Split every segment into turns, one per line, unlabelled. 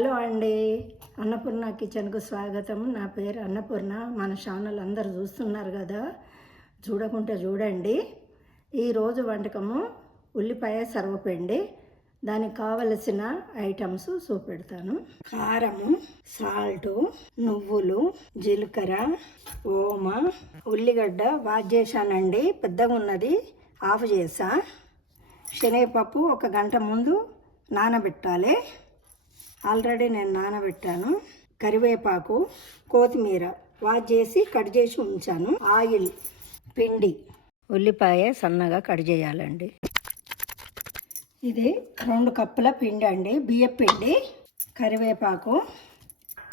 Hello అండి. అన్నపూర్ణ కిచెన్కు స్వాగతం. నా పేరు అన్నపూర్ణ. మన ఛానల్ అందరు చూస్తున్నారు కదా? చూడకుంటే చూడండి. ఈరోజు వంటకము ఉల్లిపాయ సర్వపిండి. దానికి కావలసిన ఐటమ్స్ చూపెడతాను. కారము సాల్టు నువ్వులు జీలకర్ర ఓమ ఉల్లిగడ్డ. వాష్ చేశానండి. పెద్దగా ఉన్నది. ఆఫ్ చేసా. శనగపప్పు ఒక గంట ముందు నానబెట్టాలి. ఆల్రెడీ నేను నానబెట్టాను కరివేపాకు కొత్తిమీర వాష్ చేసి కట్ చేసి ఉంచాను. ఆయిల్ పిండి ఉల్లిపాయ సన్నగా కట్ చేయాలండి. ఇది రెండు కప్పుల పిండి అండి. బియ్యం పిండి కరివేపాకు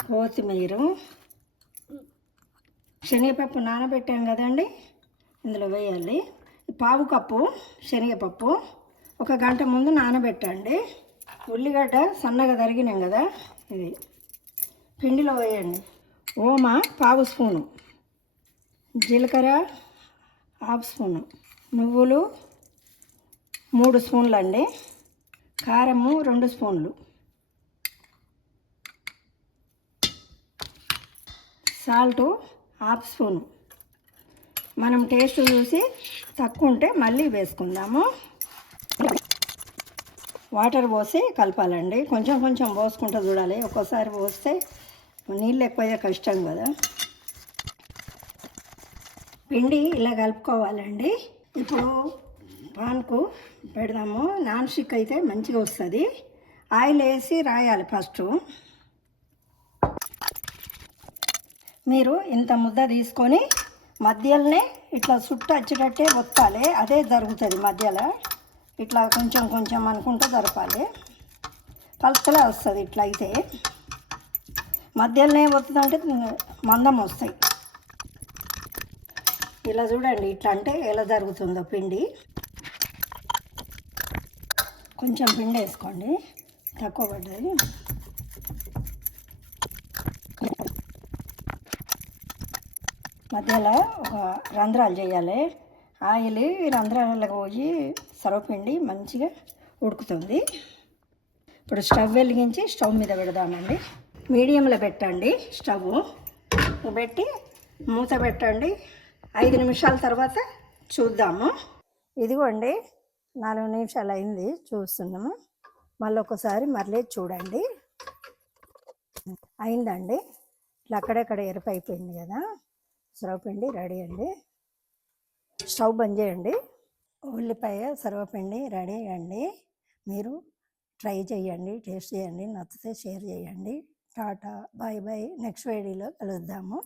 కొత్తిమీర. శనగపప్పు నానబెట్టాం కదండి ఇందులో వేయాలి. పావు కప్పు శనగపప్పు. ఒక గంట ముందు నానబెట్టండి. ఉల్లిగడ్డ సన్నగా తరిగినాం కదా ఇది పిండిలో వేయండి. ఓమ పావు స్పూను. జీలకర్ర హాఫ్ స్పూను. నువ్వులు మూడు స్పూన్లు అండి కారము రెండు స్పూన్లు. Salt half spoon. మనం టేస్ట్ చూసి తక్కువ ఉంటే మళ్ళీ వేసుకుందాము. వాటర్ పోసి కలపాలండి. కొంచెం కొంచెం పోసుకుంటూ చూడాలి. ఒక్కోసారి పోస్తే నీళ్ళు ఎక్కువ కష్టం కదా. పిండి ఇలా కలుపుకోవాలండి. ఇప్పుడు పాన్కు పెడదాము. నాన్ స్టిక్ అయితే మంచిగా వస్తుంది. ఆయిల్ వేసి రాయాలి ఫస్ట్. మీరు ఇంత ముద్ద తీసుకొని మధ్యలోనే ఇట్లా చుట్టూ వచ్చేటట్టే ఒత్తాలి. అదే జరుగుతుంది మధ్యలో. ఇట్లా కొంచెం కొంచెం అనుకుంటూ జరపాలి. కలుపుతలే వస్తుంది ఇట్లా అయితే. మధ్యలోనే ఒత్తుదంటే మందం వస్తాయి. ఇలా చూడండి ఇట్లా అంటే ఎలా జరుగుతుందో పిండి. కొంచెం పిండి వేసుకోండి. తక్కువ పడ్డది. మధ్యలో ఒక రంధ్రాలు చేయాలి. ఆయిల్ ఈ రంధ్రాలకు పోయి సర్వపిండి మంచిగా ఉడుకుతుంది. ఇప్పుడు స్టవ్ వెలిగించి స్టవ్ మీద పెడదామండి. మీడియంలో పెట్టండి స్టవ్. పెట్టి మూత పెట్టండి. ఐదు నిమిషాల తర్వాత చూద్దాము. ఇదిగోండి నాలుగు నిమిషాలు అయింది చూస్తున్నాము. మళ్ళీ ఒకసారి మరలే చూడండి. అయిందండి. ఇట్లా అక్కడక్కడ ఎరుపు అయిపోయింది కదా. సరవపిండి రెడీ అండి. స్టవ్ బంద్ చేయండి. ఉల్లిపాయ సర్వపిండి రెడీ అండి మీరు ట్రై చేయండి టేస్ట్ చేయండి నచ్చితే షేర్ చేయండి. Tata bye bye. నెక్స్ట్ వీడియోలో కలుద్దాము.